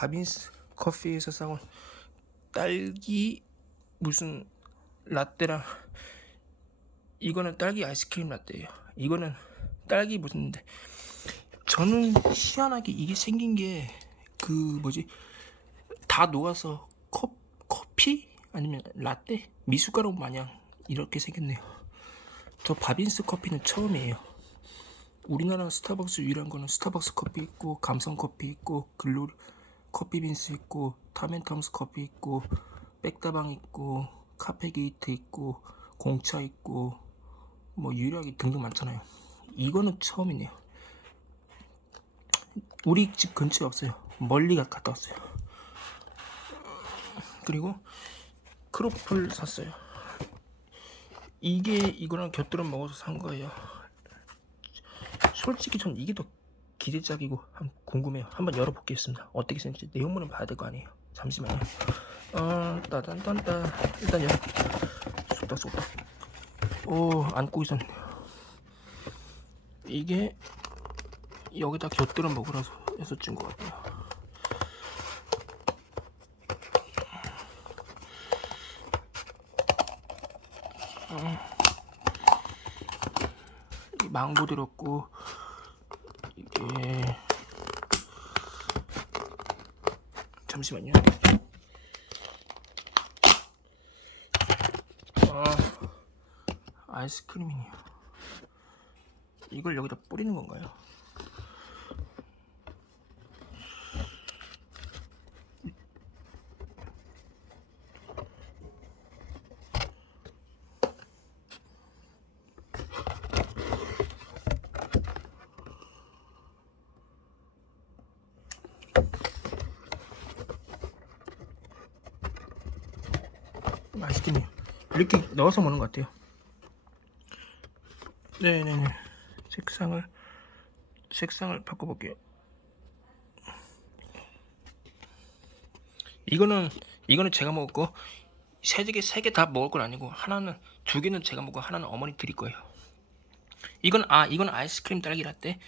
바빈스 커피에서 사온 딸기 무슨 라떼랑 이거는 딸기 아이스크림 라떼예요. 이거는 딸기 무슨데 저는 희한하게 이게 생긴 게 그 뭐지 다 녹아서 컵 커피 아니면 라떼 미숫가루 마냥 이렇게 생겼네요. 저 바빈스 커피는 처음이에요. 우리나라 스타벅스 유일한 거는 스타벅스 커피 있고 감성 커피 있고 글로리 커피 빈스 있고 타멘텀스 커피 있고 백다방 있고 카페게이트 있고 공차 있고 뭐 유일하게 등등 많잖아요. 이거는 처음이네요. 우리 집 근처에 없어요. 멀리 가- 갔다 왔어요. 그리고 크로플 샀어요. 이게 이거랑 곁들여 먹어서 산 거예요. 솔직히 전 이게 더 기대작이고 한 궁금해요. 한번 열어보겠습니다. 어떻게 생길지 내용물은 봐야 될 거 아니에요. 잠시만요. 어, 따단단따 일단 열어. 쏙딱 쏙딱. 오, 안고 있었네요. 이게 여기다 곁들여 먹으라서 해서 준것 같아요. 이 망고 들었고 이게 잠시만요. 아 아이스크림이네요. 이걸 여기다 뿌리는 건가요? 맛있겠네요. 이렇게 넣어서 먹는 것 같아요. 네네네. 색상을 색상을 바꿔볼게요. 이거는 이거는 제가 먹었고 세 개 세 개 다 먹을 건 아니고 하나는 두 개는 제가 먹고 하나는 어머니 드릴 거예요. 이건 아 이건 아이스크림 딸기 라떼.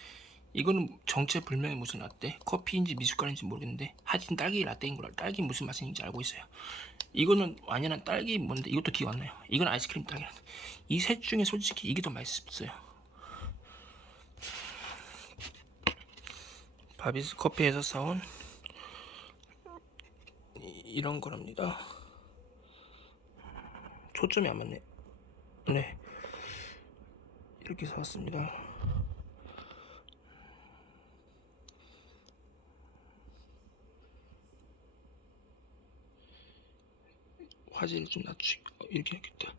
이거는 정체 불명의 무슨 라떼 커피인지 미숫가루인지 모르겠는데 하여튼 딸기 라떼인 거라 딸기 무슨 맛인지 알고 있어요. 이거는 완연한 딸기 뭔데 이것도 기억 안 나요. 이건 아이스크림 딸기 라떼. 이 셋 중에 솔직히 이게 더 맛있어요. 바비스 커피에서 사온 이- 이런 거랍니다. 초점이 안 맞네. 네. 이렇게 사왔습니다. 화질을 좀 낮추고 어, 이렇게 하겠다.